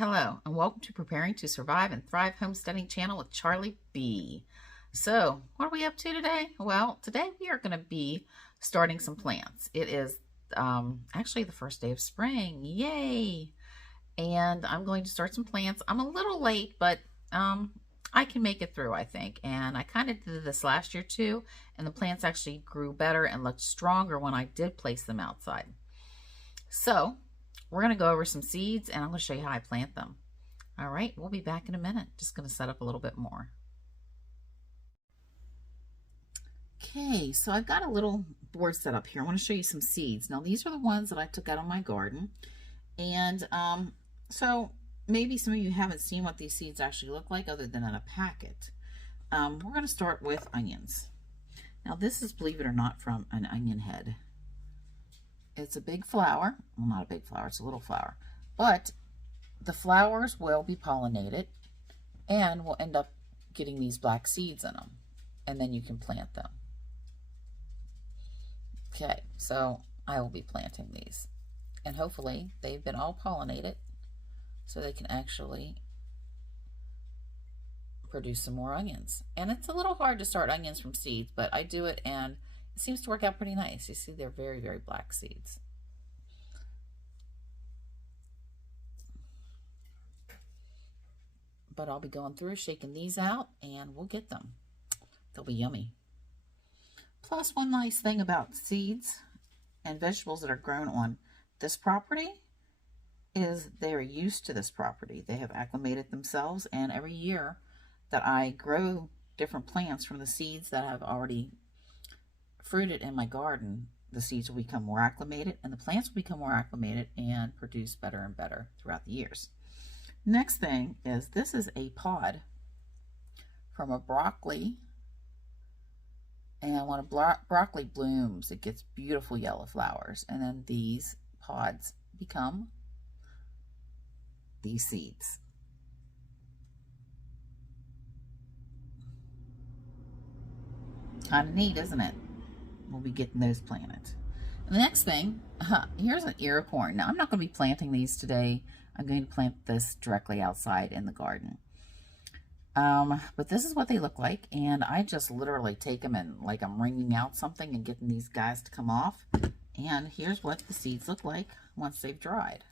Hello, and welcome to Preparing to Survive and Thrive Homesteading channel with Charlie B. So, what are we up to today? Well, today we are going to be starting some plants. It is actually the first day of spring. Yay! And I'm going to start some plants. I'm a little late, but I can make it through, I think. And I kind of did this last year too, and the plants actually grew better and looked stronger when I did place them outside. So, we're going to go over some seeds, and I'm going to show you how I plant them. All right, we'll be back in a minute. Just going to set up a little bit more. Okay, so I've got a little board set up here. I want to show you some seeds. Now, these are the ones that I took out of my garden. And so maybe some of you haven't seen what these seeds actually look like other than in a packet. We're going to start with onions. Now, this is, believe it or not, from an onion head. It's a big flower. Well, not a big flower, it's a little flower. But the flowers will be pollinated and will end up getting these black seeds in them. And then you can plant them. Okay, so I will be planting these. And hopefully they've been all pollinated so they can actually produce some more onions. And it's a little hard to start onions from seeds, but I do it and it seems to work out pretty nice. You see, they're very, very black seeds. But I'll be going through, shaking these out, and we'll get them. They'll be yummy. Plus, one nice thing about seeds and vegetables that are grown on this property is they are used to this property. They have acclimated themselves, and every year that I grow different plants from the seeds that have already fruited in my garden, the seeds will become more acclimated and the plants will become more acclimated and produce better and better throughout the years. Next thing is, this is a pod from a broccoli, and when a broccoli blooms, it gets beautiful yellow flowers, and then these pods become these seeds. Kind of neat, isn't it? We'll be getting those planted. And the next thing, here's an ear of corn. Now, I'm not going to be planting these today. I'm going to plant this directly outside in the garden. But this is what they look like, and I just literally take them and like I'm wringing out something and getting these guys to come off. And here's what the seeds look like once they've dried.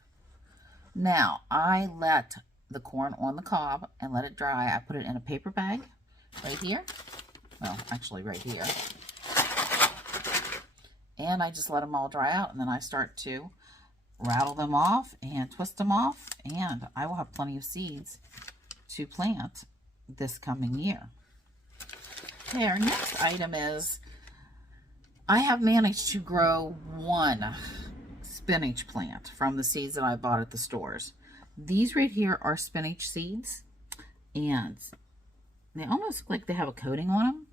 Now, I let the corn on the cob and let it dry. I put it in a paper bag right here. Well, actually right here. And I just let them all dry out, and then I start to rattle them off and twist them off, and I will have plenty of seeds to plant this coming year. Okay, our next item is, I have managed to grow one spinach plant from the seeds that I bought at the stores. These right here are spinach seeds, and they almost look like they have a coating on them.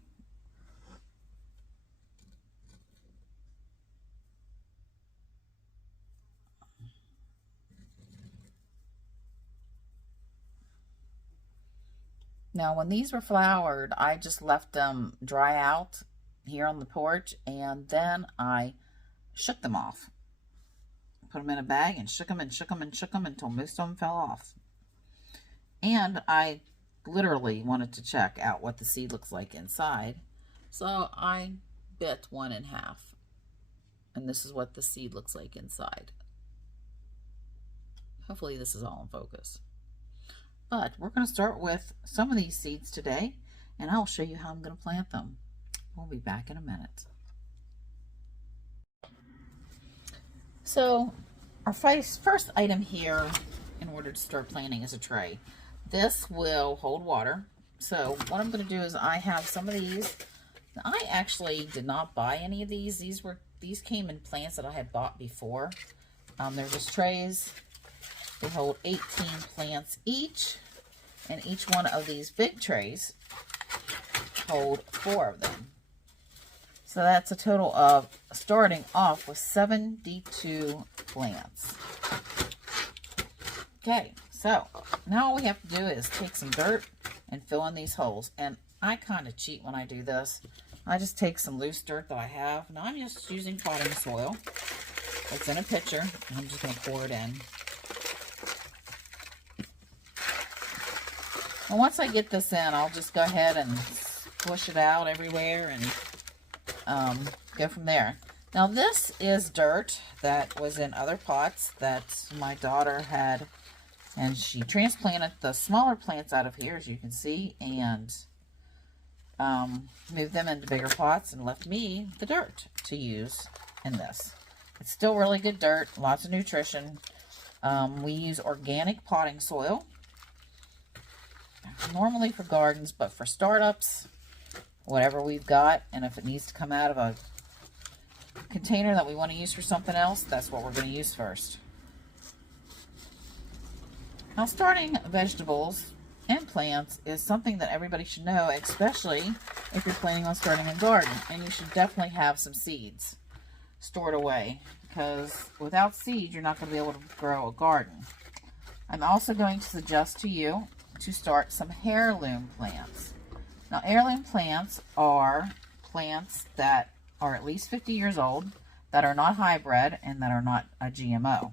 Now, when these were flowered, I just left them dry out here on the porch, and then I shook them off. Put them in a bag and shook them and shook them and shook them until most of them fell off. And I literally wanted to check out what the seed looks like inside, so I bit one in half. And this is what the seed looks like inside. Hopefully this is all in focus. But we're going to start with some of these seeds today, and I'll show you how I'm going to plant them. We'll be back in a minute. So our first item here in order to start planting is a tray. This will hold water. So what I'm going to do is, I have some of these. Now, I actually did not buy any of these. These came in plants that I had bought before. They're just trays. They hold 18 plants each, and each one of these big trays hold 4 of them. So that's a total of, starting off with 72 plants. Okay, so now all we have to do is take some dirt and fill in these holes. And I kind of cheat when I do this. I just take some loose dirt that I have. Now I'm just using potting soil. It's in a pitcher, and I'm just going to pour it in. And once I get this in, I'll just go ahead and squish it out everywhere and go from there. Now this is dirt that was in other pots that my daughter had, and she transplanted the smaller plants out of here, as you can see, and moved them into bigger pots and left me the dirt to use in this. It's still really good dirt, lots of nutrition. We use organic potting soil, normally for gardens, but for startups, whatever we've got, and if it needs to come out of a container that we want to use for something else, that's what we're going to use first. Now, starting vegetables and plants is something that everybody should know, especially if you're planning on starting a garden, and you should definitely have some seeds stored away, because without seeds you're not going to be able to grow a garden. I'm also going to suggest to you to start some heirloom plants. Now, heirloom plants are plants that are at least 50 years old, that are not hybrid, and that are not a GMO.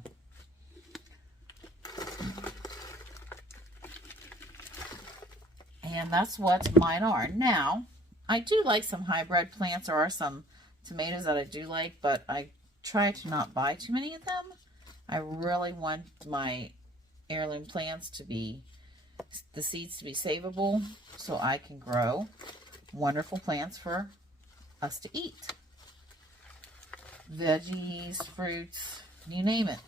And that's what mine are. Now, I do like some hybrid plants. There are some tomatoes that I do like, but I try to not buy too many of them. I really want my heirloom plants to be, the seeds to be savable, so I can grow wonderful plants for us to eat. Veggies, fruits, you name it.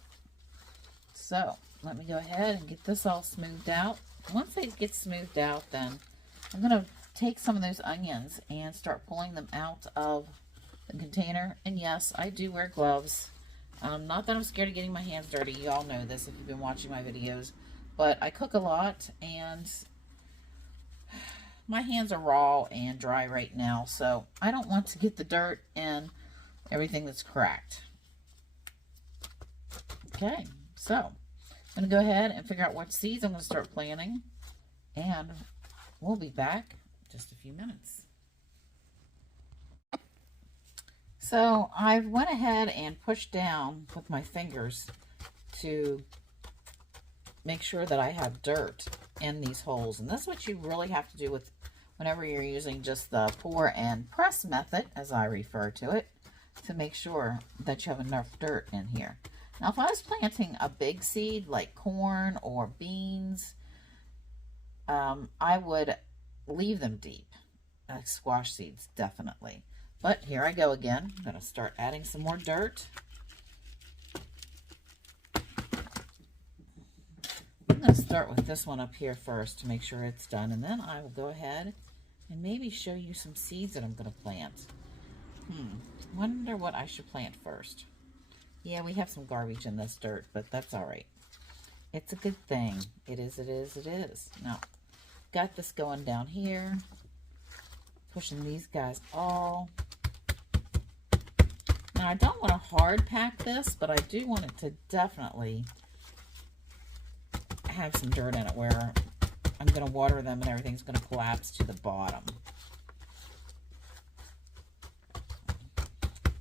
So, let me go ahead and get this all smoothed out. Once they get smoothed out, then I'm going to take some of those onions and start pulling them out of the container. And yes, I do wear gloves. Not that I'm scared of getting my hands dirty. You all know this if you've been watching my videos. But I cook a lot, and my hands are raw and dry right now, so I don't want to get the dirt in everything that's cracked. Okay, so I'm going to go ahead and figure out what seeds I'm going to start planting, and we'll be back in just a few minutes. So I went ahead and pushed down with my fingers to make sure that I have dirt in these holes. And that's what you really have to do with whenever you're using just the pour and press method, as I refer to it, to make sure that you have enough dirt in here. Now, if I was planting a big seed like corn or beans, I would leave them deep. Squash seeds, definitely. But here I go again. I'm going to start adding some more dirt. I'm going to start with this one up here first to make sure it's done, and then I will go ahead and maybe show you some seeds that I'm going to plant. Wonder what I should plant first. Yeah, we have some garbage in this dirt, but that's all right. It's a good thing. It is, it is, it is. Now, got this going down here. Pushing these guys all. Now, I don't want to hard pack this, but I do want it to definitely have some dirt in it where I'm going to water them and everything's going to collapse to the bottom.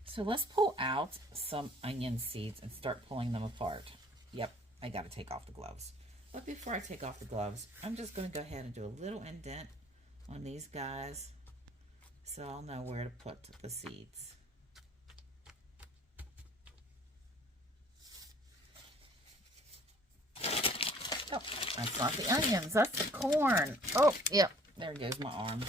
So let's pull out some onion seeds and start pulling them apart. Yep, I got to take off the gloves. But before I take off the gloves, I'm just going to go ahead and do a little indent on these guys so I'll know where to put the seeds. Oh, that's not the onions, that's the corn. Oh, yep, there goes my arm.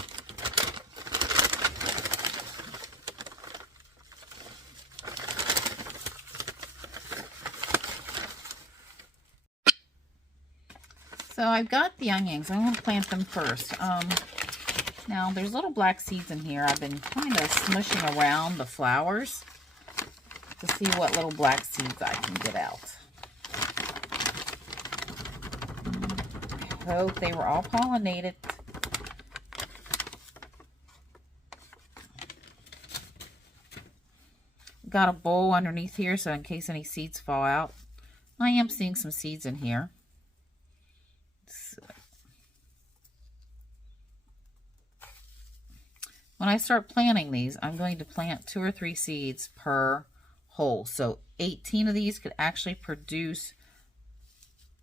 So I've got the onions. I'm going to plant them first. Now, there's little black seeds in here. I've been kind of smushing around the flowers to see what little black seeds I can get out. I hope they were all pollinated. Got a bowl underneath here so in case any seeds fall out. I am seeing some seeds in here. So, when I start planting these, I'm going to plant 2 or 3 seeds per hole. So 18 of these could actually produce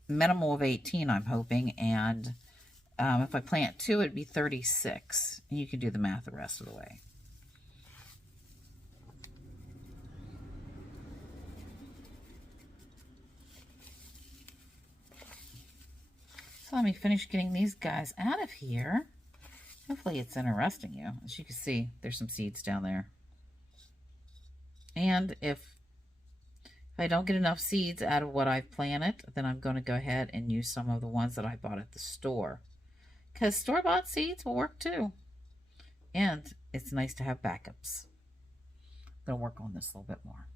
minimal of 18, I'm hoping, and if I plant 2, it'd be 36. And you can do the math the rest of the way. So let me finish getting these guys out of here. Hopefully it's interesting you. As you can see, there's some seeds down there. And if I don't get enough seeds out of what I've planted, then I'm going to go ahead and use some of the ones that I bought at the store. Because store-bought seeds will work too. And it's nice to have backups. I'm going to work on this a little bit more.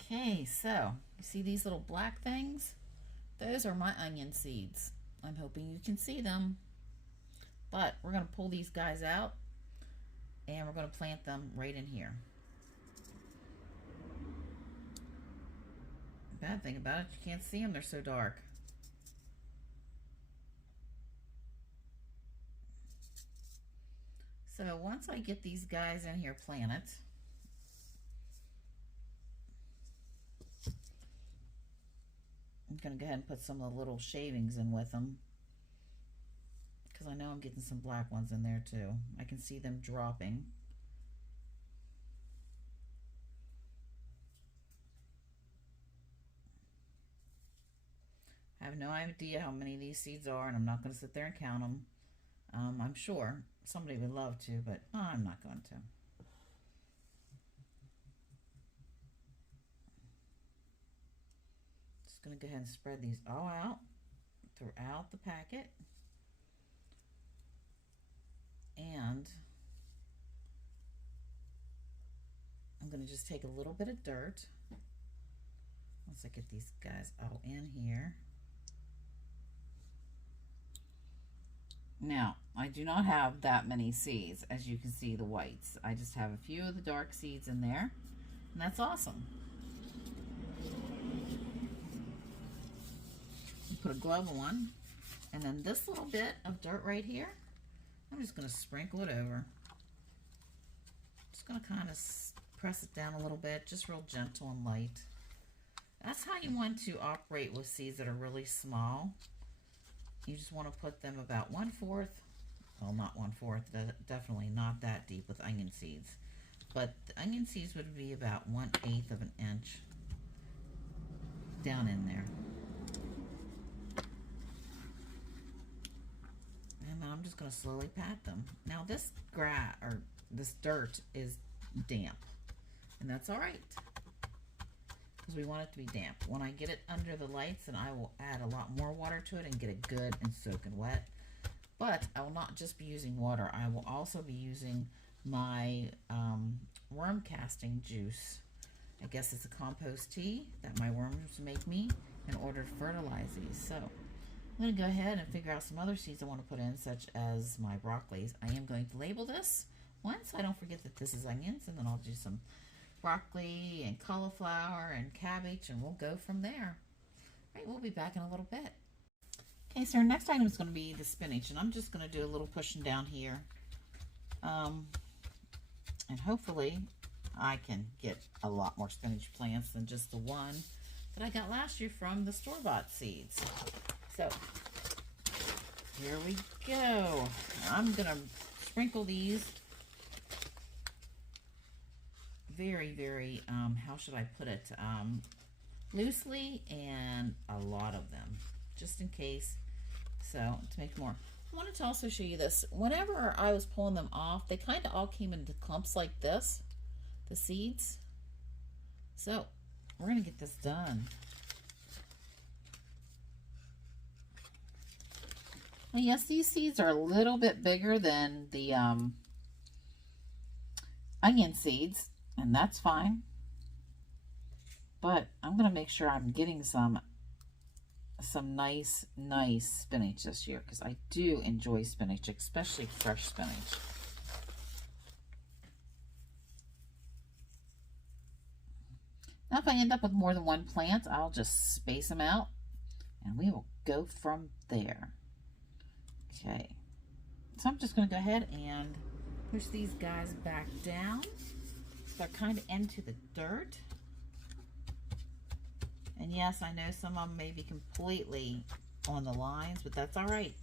Okay, so you see these little black things? Those are my onion seeds. I'm hoping you can see them. But we're going to pull these guys out and we're going to plant them right in here. Bad thing about it, you can't see them, they're so dark. So once I get these guys in here planted, I'm going to go ahead and put some of the little shavings in with them, because I know I'm getting some black ones in there too. I can see them dropping. I have no idea how many of these seeds are, and I'm not going to sit there and count them. I'm sure somebody would love to, but I'm not going to. Just going to go ahead and spread these all out throughout the packet. And I'm going to just take a little bit of dirt once I get these guys all in here. Now, I do not have that many seeds, as you can see the whites. I just have a few of the dark seeds in there, and that's awesome. Put a glove on, and then this little bit of dirt right here, I'm just going to sprinkle it over. Just going to kind of press it down a little bit, just real gentle and light. That's how you want to operate with seeds that are really small. You just want to put them about 1/4, well, not 1/4, definitely not that deep with onion seeds. But the onion seeds would be about 1/8 of an inch down in there. And I'm just going to slowly pat them. Now this this dirt is damp, and that's all right, because we want it to be damp. When I get it under the lights, then I will add a lot more water to it and get it good and soaking wet. But I will not just be using water. I will also be using my worm casting juice. I guess it's a compost tea that my worms make me in order to fertilize these. So I'm going to go ahead and figure out some other seeds I want to put in, such as my broccolis. I am going to label this once I don't forget that this is onions, and then I'll do some broccoli and cauliflower and cabbage, and we'll go from there. All right, we'll be back in a little bit. Okay, so our next item is going to be the spinach, and I'm just going to do a little pushing down here. And hopefully I can get a lot more spinach plants than just the one that I got last year from the store-bought seeds. So here we go. I'm going to sprinkle these very, very, how should I put it, loosely, and a lot of them, just in case, so to make more. I wanted to also show you this. Whenever I was pulling them off, they kind of all came into clumps like this, the seeds. So we're going to get this done. Now, yes, these seeds are a little bit bigger than the onion seeds, and that's fine. But I'm going to make sure I'm getting some nice spinach this year, because I do enjoy spinach, especially fresh spinach. Now, if I end up with more than one plant, I'll just space them out, and we will go from there. Okay, so I'm just going to go ahead and push these guys back down. So they're kind of into the dirt. And yes, I know some of them may be completely on the lines, but that's all right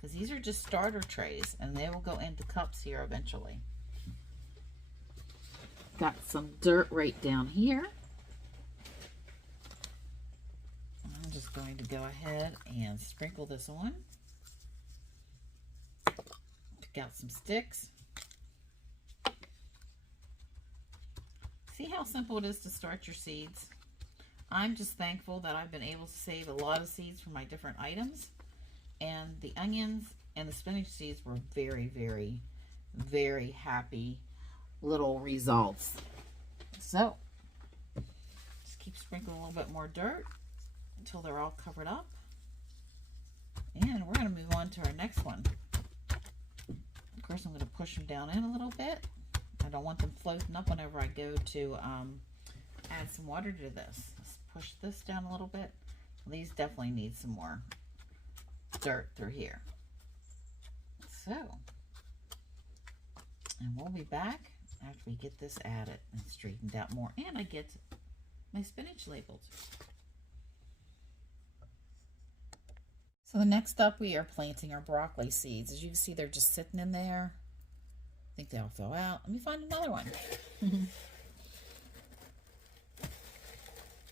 because these are just starter trays and they will go into cups here eventually. Got some dirt right down here. I'm just going to go ahead and sprinkle this on. Pick out some sticks. See how simple it is to start your seeds? I'm just thankful that I've been able to save a lot of seeds for my different items. And the onions and the spinach seeds were very, very, very happy little results. So, just keep sprinkling a little bit more dirt until they're all covered up. And we're going to move on to our next one. Of course, I'm going to push them down in a little bit. I don't want them floating up whenever I go to add some water to this. Let's push this down a little bit. These definitely need some more dirt through here. So, and we'll be back after we get this added and straightened out more, and I get my spinach labeled. So the next up, we are planting our broccoli seeds. As you can see, they're just sitting in there. I think they all fell out. Let me find another one.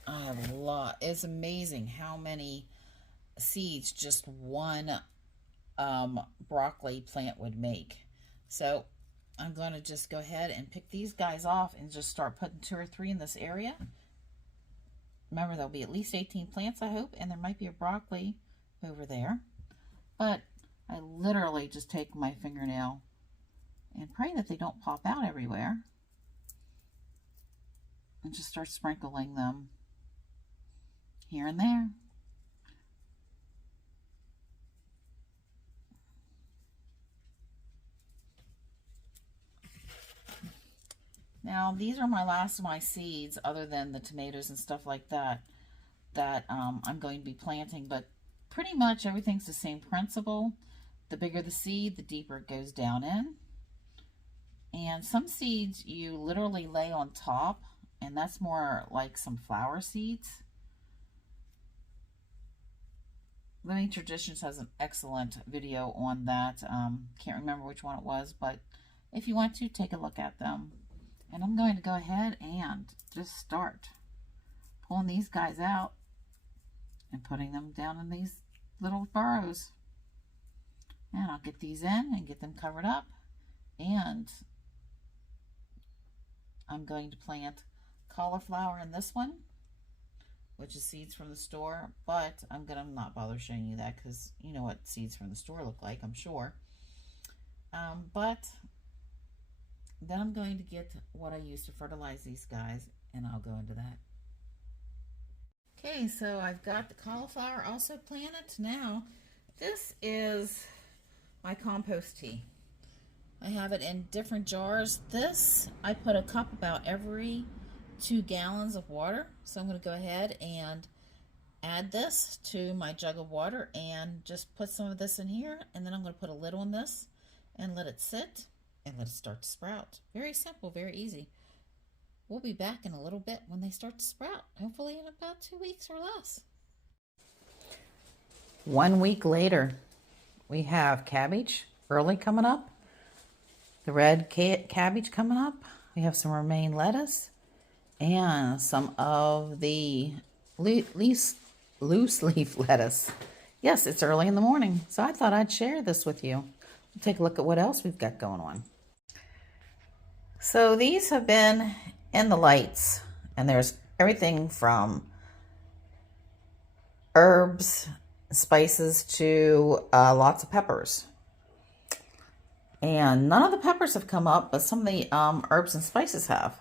I have a lot. It's amazing how many seeds just one broccoli plant would make. So I'm going to just go ahead and pick these guys off and just start putting 2 or 3 in this area. Remember, there'll be at least 18 plants, I hope, and there might be a broccoli over there. But I literally just take my fingernail and pray that they don't pop out everywhere and just start sprinkling them here and there. Now, these are my last of my seeds, other than the tomatoes and stuff like that, I'm going to be planting, but pretty much everything's the same principle. The bigger the seed, the deeper it goes down in. And some seeds you literally lay on top, and that's more like some flower seeds. Living Traditions has an excellent video on that. Can't remember which one it was, but if you want to, take a look at them. And I'm going to go ahead and just start pulling these guys out and putting them down in these little burrows. And I'll get these in and get them covered up. And I'm going to plant cauliflower in this one, which is seeds from the store, but I'm going to not bother showing you that because you know what seeds from the store look like, I'm sure. But then I'm going to get what I use to fertilize these guys, and I'll go into that. Okay, so I've got the cauliflower also planted. Now, this is my compost tea. I have it in different jars. This, I put a cup about every 2 gallons of water. So I'm going to go ahead and add this to my jug of water and just put some of this in here. And then I'm going to put a lid on this and let it sit and let it start to sprout. Very simple, very easy. We'll be back in a little bit when they start to sprout, hopefully in about 2 weeks or less. 1 week later, we have cabbage early coming up, the red cabbage coming up. We have some romaine lettuce and some of the loose leaf lettuce. Yes, it's early in the morning, so I thought I'd share this with you. We'll take a look at what else we've got going on. So these have been in the lights, and there's everything from herbs, spices to lots of peppers. And none of the peppers have come up, but some of the herbs and spices have.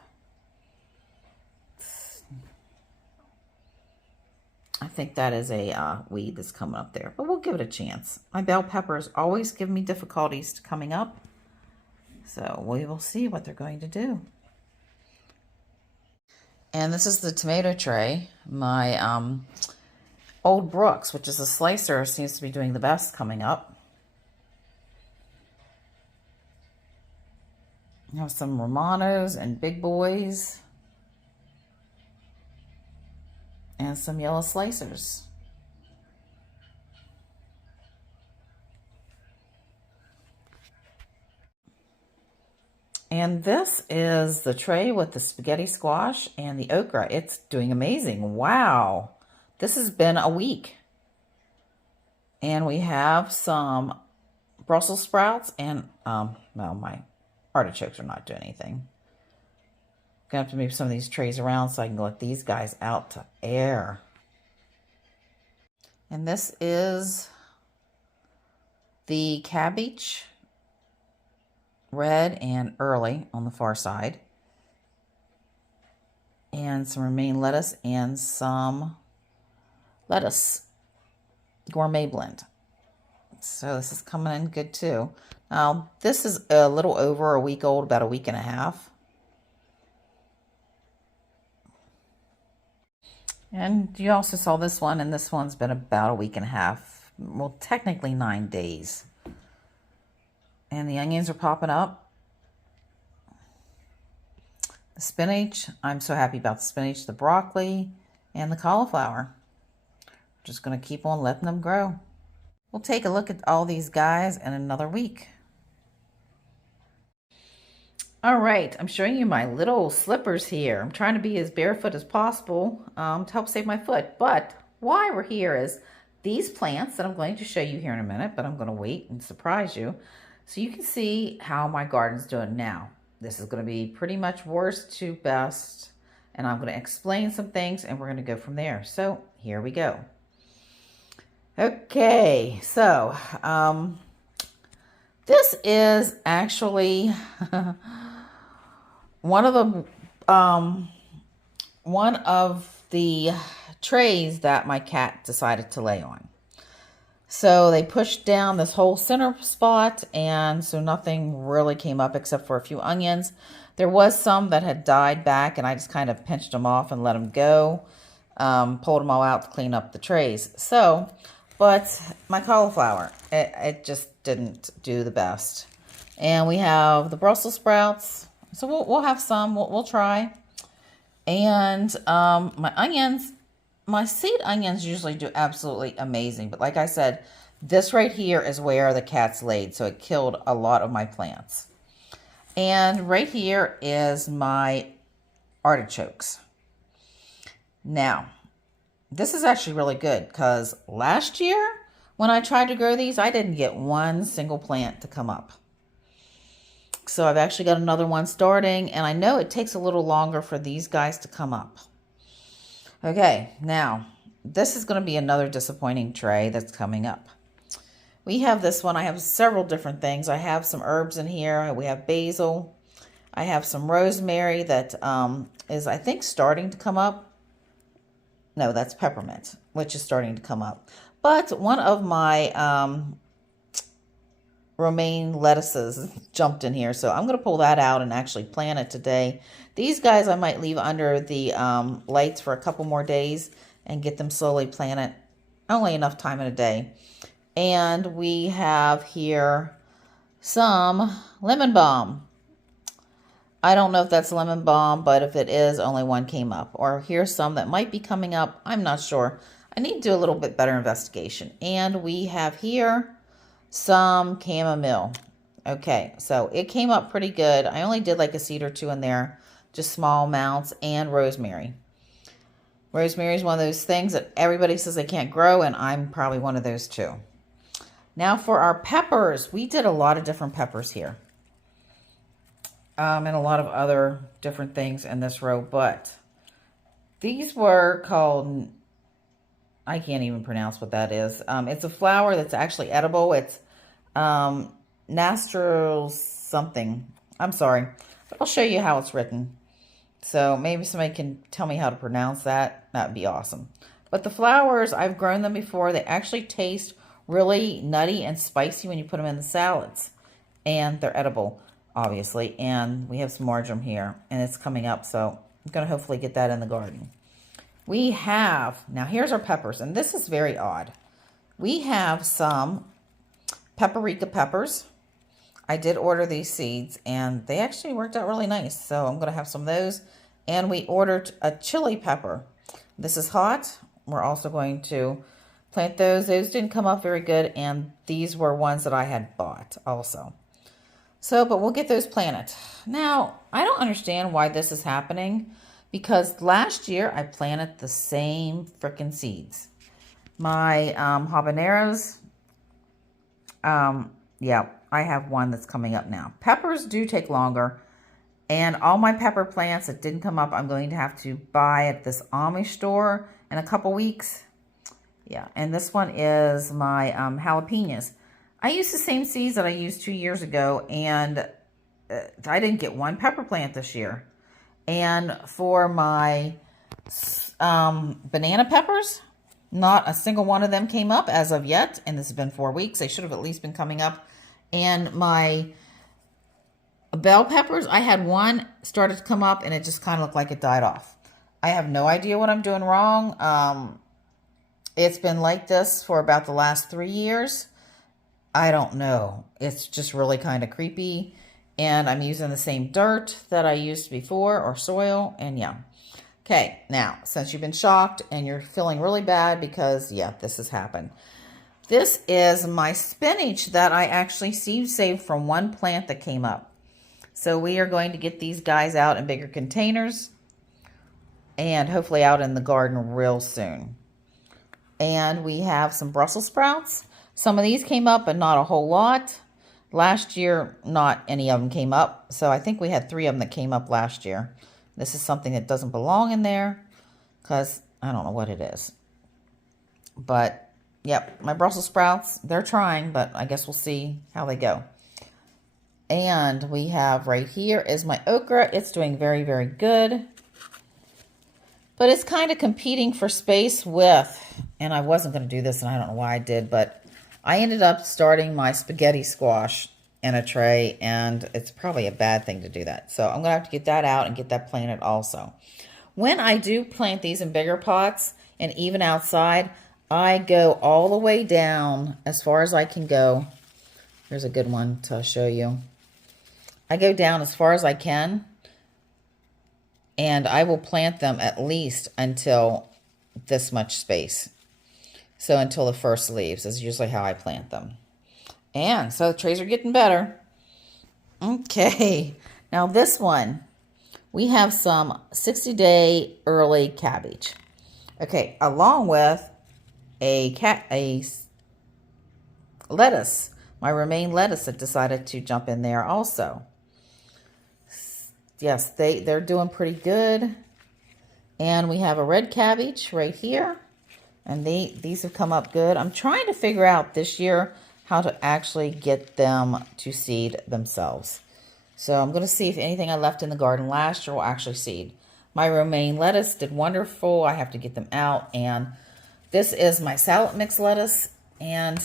I think that is a weed that's coming up there, but we'll give it a chance. My bell peppers always give me difficulties coming up, so we will see what they're going to do. And this is the tomato tray. My Old Brooks, which is a slicer, seems to be doing the best coming up. I have some Romanos and Big Boys. And some yellow slicers. And this is the tray with the spaghetti squash and the okra. It's doing amazing. Wow. This has been a week. And we have some Brussels sprouts and, well, my artichokes are not doing anything. Gonna have to move some of these trays around so I can let these guys out to air. And this is the cabbage, red and early on the far side. And some romaine lettuce and some lettuce gourmet blend. So this is coming in good too. Now this is a little over a week old, about a week and a half. And you also saw this one, and this one's been about a week and a half. Well, technically 9 days. And the onions are popping up. The spinach, I'm so happy about the spinach, the broccoli, and the cauliflower. Just going to keep on letting them grow. We'll take a look at all these guys in another week. All right, I'm showing you my little slippers here. I'm trying to be as barefoot as possible to help save my foot. But why we're here is these plants that I'm going to show you here in a minute, but I'm going to wait and surprise you so you can see how my garden's doing now. This is going to be pretty much worst to best, and I'm going to explain some things, and we're going to go from there. So here we go. Okay, so this is actually one of the trays that my cat decided to lay on. So they pushed down this whole center spot, and so nothing really came up except for a few onions. There was some that had died back, and I just kind of pinched them off and let them go. Pulled them all out to clean up the trays. So, but my cauliflower, it just didn't do the best. And we have the Brussels sprouts. So we'll have some. We'll try. And my onions, my seed onions usually do absolutely amazing. But like I said, this right here is where the cats laid. So it killed a lot of my plants. And right here is my artichokes. Now, this is actually really good because last year when I tried to grow these, I didn't get one single plant to come up. So I've actually got another one starting, and I know it takes a little longer for these guys to come up. Okay, now this is going to be another disappointing tray that's coming up. We have this one. I have several different things. I have some herbs in here. We have basil. I have some rosemary that is, I think, starting to come up. No, that's peppermint, which is starting to come up. But one of my romaine lettuces jumped in here, so I'm going to pull that out and actually plant it today. These guys I might leave under the lights for a couple more days and get them slowly planted. Only enough time in a day. And we have here some lemon balm. I don't know if that's lemon balm, but if it is, only one came up. Or here's some that might be coming up. I'm not sure. I need to do a little bit better investigation. And we have here some chamomile. Okay, so it came up pretty good. I only did like a seed or two in there, just small amounts, and rosemary. Rosemary is one of those things that everybody says they can't grow, and I'm probably one of those too. Now for our peppers, we did a lot of different peppers here. And a lot of other different things in this row, but these were called, I can't even pronounce what that is. It's a flower that's actually edible. It's Nastrel something. I'm sorry, but I'll show you how it's written. So maybe somebody can tell me how to pronounce that. That'd be awesome. But the flowers, I've grown them before. They actually taste really nutty and spicy when you put them in the salads. And they're edible, obviously. And we have some marjoram here, and it's coming up. So I'm going to hopefully get that in the garden. We have, now here's our peppers, and this is very odd. We have some paprika peppers. I did order these seeds, and they actually worked out really nice. So I'm going to have some of those. And we ordered a chili pepper. This is hot. We're also going to plant those. Those didn't come up very good, and these were ones that I had bought also. So, but we'll get those planted. Now, I don't understand why this is happening because last year I planted the same freaking seeds. My habaneros, yeah, I have one that's coming up now. Peppers do take longer, and all my pepper plants that didn't come up, I'm going to have to buy at this Amish store in a couple weeks. Yeah, and this one is my jalapenos. I used the same seeds that I used 2 years ago, and I didn't get one pepper plant this year. And for my banana peppers, not a single one of them came up as of yet, and this has been 4 weeks. They should have at least been coming up. And my bell peppers, I had one started to come up, and it just kind of looked like it died off. I have no idea what I'm doing wrong. It's been like this for about the last 3 years. I don't know. It's just really kind of creepy. And I'm using the same dirt that I used before, or soil, and yeah. Okay, now, since you've been shocked and you're feeling really bad because, yeah, this has happened. This is my spinach that I actually seed saved from one plant that came up. So we are going to get these guys out in bigger containers and hopefully out in the garden real soon. And we have some Brussels sprouts. Some of these came up, but not a whole lot. Last year, not any of them came up. So I think we had 3 of them that came up last year. This is something that doesn't belong in there because I don't know what it is. But, yep, my Brussels sprouts, they're trying, but I guess we'll see how they go. And we have right here is my okra. It's doing very, very good. But it's kind of competing for space with, and I wasn't going to do this, and I don't know why I did, but I ended up starting my spaghetti squash in a tray, and it's probably a bad thing to do that. So I'm going to have to get that out and get that planted also. When I do plant these in bigger pots, and even outside, I go all the way down as far as I can go. Here's a good one to show you. I go down as far as I can, and I will plant them at least until this much space. So until the first leaves is usually how I plant them. And so the trays are getting better. Okay, now this one, we have some 60-day early cabbage. Okay, along with a lettuce, my romaine lettuce that decided to jump in there also. Yes, they're doing pretty good. And we have a red cabbage right here. And these have come up good. I'm trying to figure out this year how to actually get them to seed themselves. So I'm going to see if anything I left in the garden last year will actually seed. My romaine lettuce did wonderful. I have to get them out. And this is my salad mix lettuce. And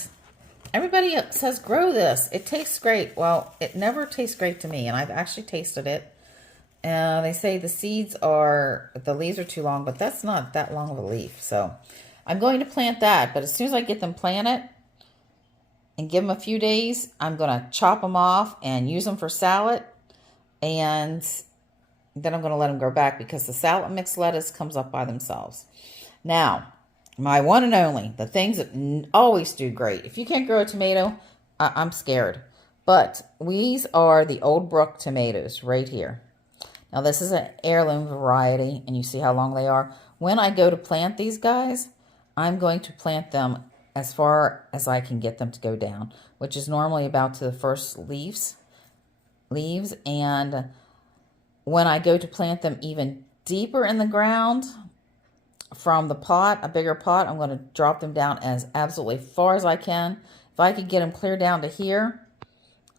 everybody says, grow this. It tastes great. Well, it never tastes great to me. And I've actually tasted it. They say the leaves are too long, but that's not that long of a leaf. So I'm going to plant that. But as soon as I get them planted and give them a few days, I'm going to chop them off and use them for salad. And then I'm going to let them grow back because the salad mix lettuce comes up by themselves. Now, my one and only, the things that always do great. If you can't grow a tomato, I'm scared. But these are the Old Brook tomatoes right here. Now, this is an heirloom variety, and you see how long they are. When I go to plant these guys, I'm going to plant them as far as I can get them to go down, which is normally about to the first leaves. And when I go to plant them even deeper in the ground from the pot, a bigger pot, I'm going to drop them down as absolutely far as I can. If I could get them clear down to here,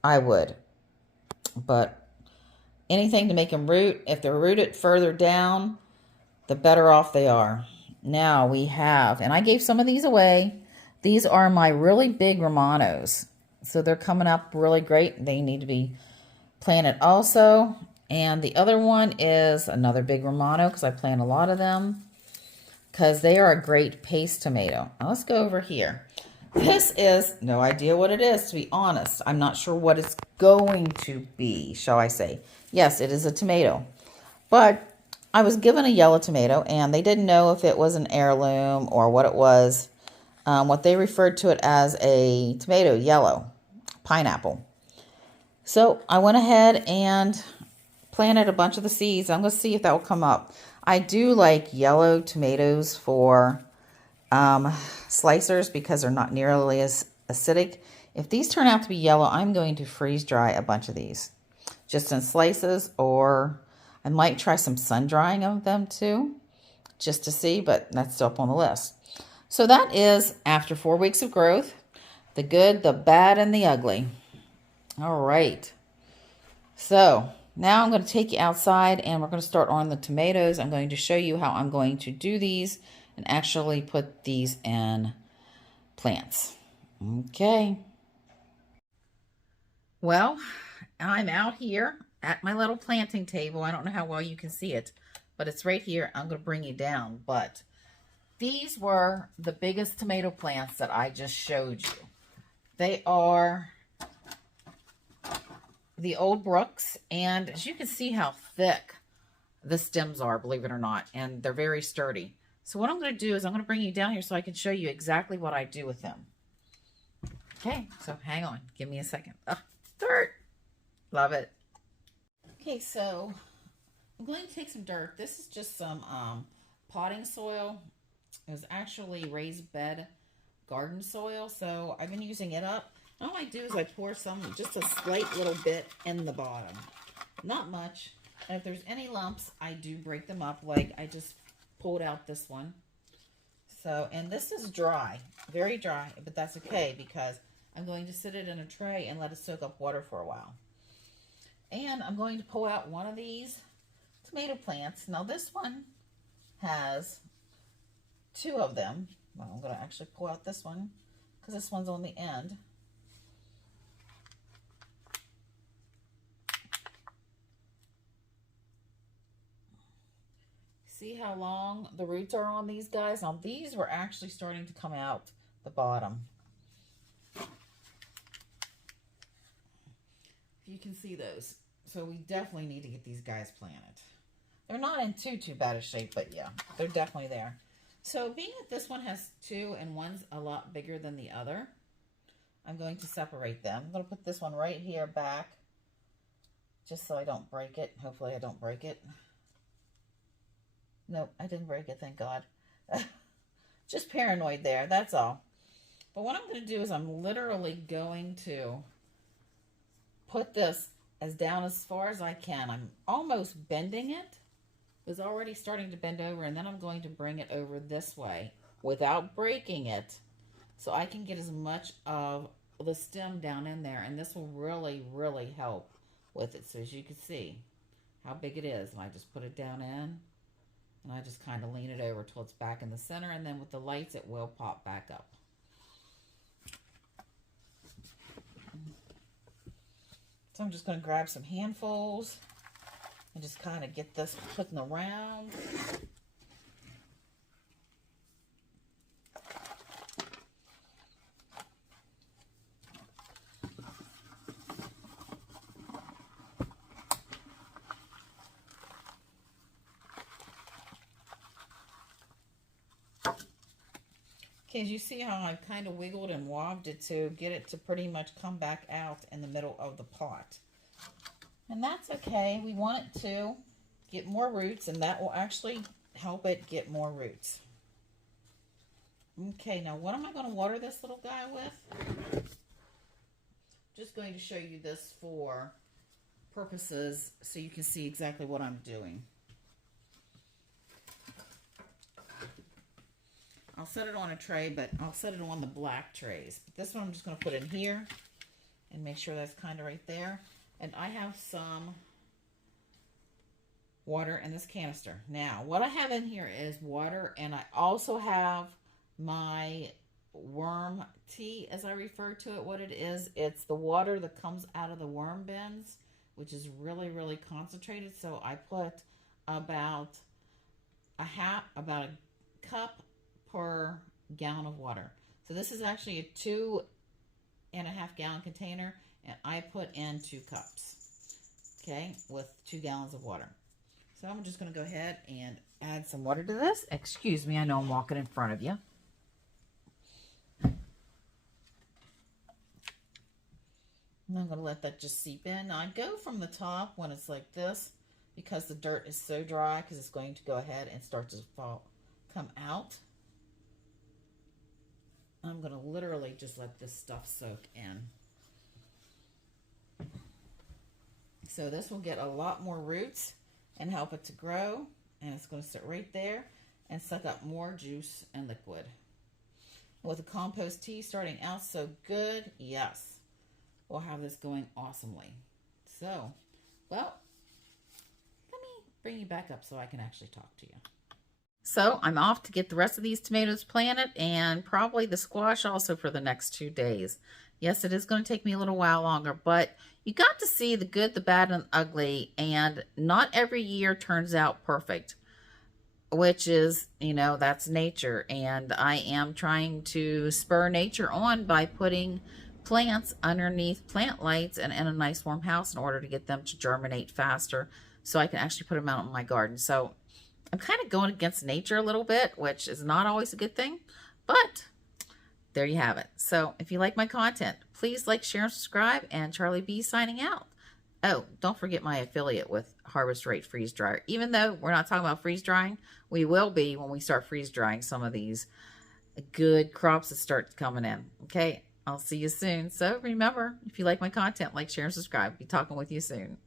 I would. But anything to make them root. If they're rooted further down, the better off they are. Now we have, and I gave some of these away. These are my really big Romanos. So they're coming up really great. They need to be planted also. And the other one is another big Romano because I plant a lot of them because they are a great paste tomato. Now let's go over here. This is no idea what it is, to be honest. I'm not sure what it's going to be, shall I say. Yes, it is a tomato. But I was given a yellow tomato, and they didn't know if it was an heirloom or what it was. What they referred to it as a tomato, yellow, pineapple. So I went ahead and planted a bunch of the seeds. I'm going to see if that will come up. I do like yellow tomatoes for slicers because they're not nearly as acidic. If these turn out to be yellow, I'm going to freeze dry a bunch of these just in slices, or I might try some sun drying of them too, just to see, but that's still up on the list. So that is after 4 weeks of growth, the good, the bad, and the ugly. All right. So now I'm going to take you outside and we're going to start on the tomatoes. I'm going to show you how I'm going to do these and actually put these in plants. Okay. Well, I'm out here at my little planting table. I don't know how well you can see it, but it's right here. I'm going to bring you down. But these were the biggest tomato plants that I just showed you. They are the Old Brooks, and as you can see how thick the stems are, believe it or not, and they're very sturdy. So what I'm going to do is I'm going to bring you down here so I can show you exactly what I do with them. Okay, so hang on. Give me a second. Oh, dirt. Love it. Okay, so I'm going to take some dirt. This is just some potting soil. It was actually raised bed garden soil, so I've been using it up. All I do is I pour some, just a slight little bit in the bottom. Not much. And if there's any lumps, I do break them up, like I just pulled out this one. So, and this is dry, very dry, but that's okay because I'm going to sit it in a tray and let it soak up water for a while. And I'm going to pull out one of these tomato plants. Now this one has 2 of them. Well, I'm going to actually pull out this one because this one's on the end. See how long the roots are on these guys? Now these were actually starting to come out the bottom. You can see those. So we definitely need to get these guys planted. They're not in too bad a shape, but yeah, they're definitely there. So being that this one has 2 and one's a lot bigger than the other, I'm going to separate them. I'm going to put this one right here back just so I don't break it. Hopefully I don't break it. Nope, I didn't break it, thank God. Just paranoid there, that's all. But what I'm going to do is I'm literally going to put this as down as far as I can. I'm almost bending it. It was already starting to bend over, and then I'm going to bring it over this way without breaking it so I can get as much of the stem down in there, and this will really help with it. So as you can see how big it is, and I just put it down in. And I just kind of lean it over till it's back in the center. And then with the lights, it will pop back up. So I'm just going to grab some handfuls and just kind of get this putting around. As you see how I've kind of wiggled and wobbed it to get it to pretty much come back out in the middle of the pot. And that's okay. We want it to get more roots, and that will actually help it get more roots. Okay, now what am I going to water this little guy with? Just going to show you this for purposes so you can see exactly what I'm doing. I'll set it on a tray, but I'll set it on the black trays. But this one I'm just going to put in here and make sure that's kind of right there. And I have some water in this canister. Now, what I have in here is water, and I also have my worm tea, as I refer to it. What it is, it's the water that comes out of the worm bins, which is really concentrated. So I put about a cup per gallon of water. So this is actually a 2.5 gallon container, and I put in 2 cups, okay, with 2 gallons of water. So I'm just going to go ahead and add some water to this. Excuse me, I know I'm walking in front of you. And I'm going to let that just seep in. Now I go from the top when it's like this, because the dirt is so dry, because it's going to go ahead and start to come out. I'm going to literally just let this stuff soak in. So this will get a lot more roots and help it to grow. And it's going to sit right there and suck up more juice and liquid. With the compost tea starting out so good, yes, we'll have this going awesomely. So, well, let me bring you back up so I can actually talk to you. So I'm off to get the rest of these tomatoes planted and probably the squash also for the next 2 days. Yes, it is going to take me a little while longer, but you got to see the good, the bad, and the ugly, and not every year turns out perfect, which is, that's nature. And I am trying to spur nature on by putting plants underneath plant lights and in a nice warm house in order to get them to germinate faster so I can actually put them out in my garden. So I'm kind of going against nature a little bit, which is not always a good thing, but there you have it. So if you like my content, please like, share, and subscribe, and Charlie B signing out. Oh, don't forget my affiliate with Harvest Rate Freeze Dryer. Even though we're not talking about freeze drying, we will be when we start freeze drying some of these good crops that start coming in. Okay, I'll see you soon. So remember, if you like my content, like, share, and subscribe. Be talking with you soon.